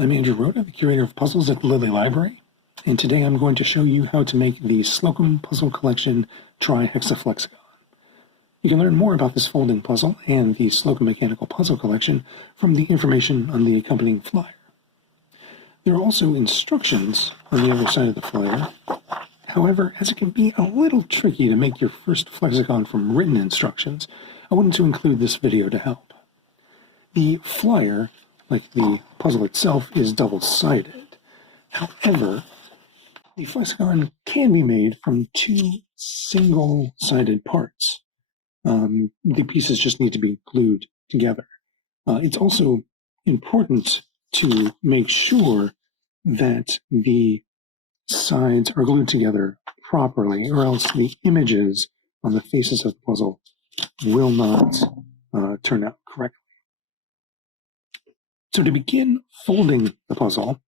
I'm Andrew Rhoda, the Curator of Puzzles at the Lilly Library, and today I'm going to show you how to make the Slocum Puzzle Collection Trihexaflexagon. You can learn more about this folding puzzle and the Slocum Mechanical Puzzle Collection from the information on the accompanying flyer. There are also instructions on the other side of the flyer. However, as it can be a little tricky to make your first flexagon from written instructions, I wanted to include this video to help. The flyer, like the puzzle itself, is double-sided. However, the flexagon can be made from two single-sided parts. The pieces just need to be glued together. It's also important to make sure that the sides are glued together properly, or else the images on the faces of the puzzle will not turn out correctly. So to begin folding the puzzle,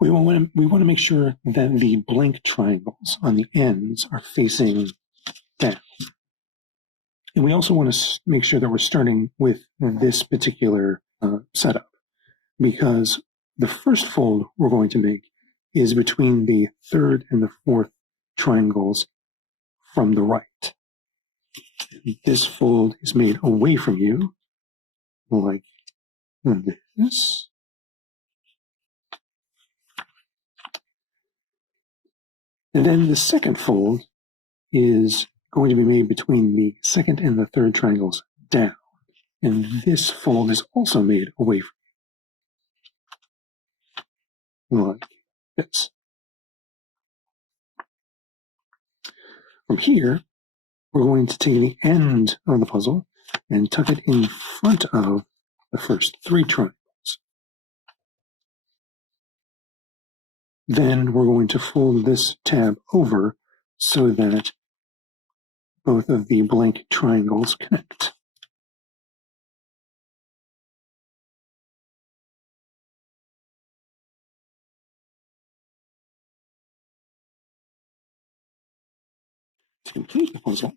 we want to make sure that the blank triangles on the ends are facing down. And we also want to make sure that we're starting with this particular setup, because the first fold we're going to make is between the third and the fourth triangles from the right. This fold is made away from you, like this. And then the second fold is going to be made between the second and the third triangles down. And this fold is also made away from you, like this. From here, we're going to take the end of the puzzle and tuck it in front of the first three triangles. Then we're going to fold this tab over so that both of the blank triangles connect. To complete the puzzle,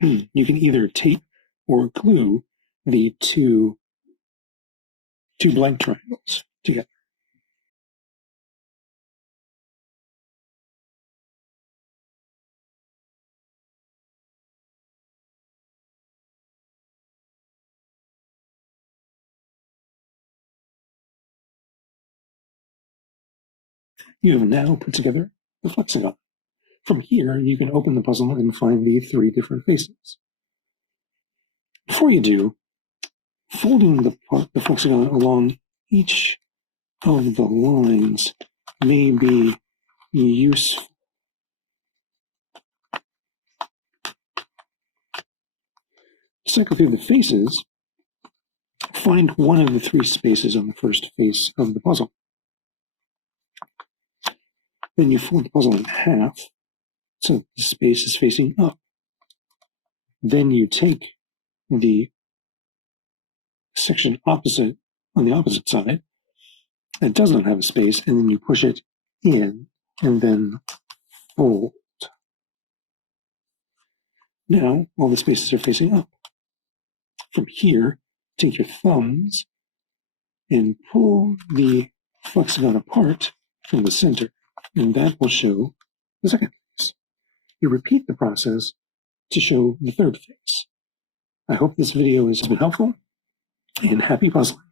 you can either tape or glue the two blank triangles together. You have now put together the flexagon. From here, you can open the puzzle and find the three different faces. Before you do, folding the flexagon along each of the lines may be useful. To cycle through the faces, find one of the three spaces on the first face of the puzzle. Then you fold the puzzle in half so the space is facing up. Then you take the section opposite on the opposite side that does not have a space, and then you push it in and then fold. Now all the spaces are facing up. From here, take your thumbs and pull the flexagon apart from the center, and that will show the second face. You repeat the process to show the third face. I hope this video has been helpful, and happy puzzling.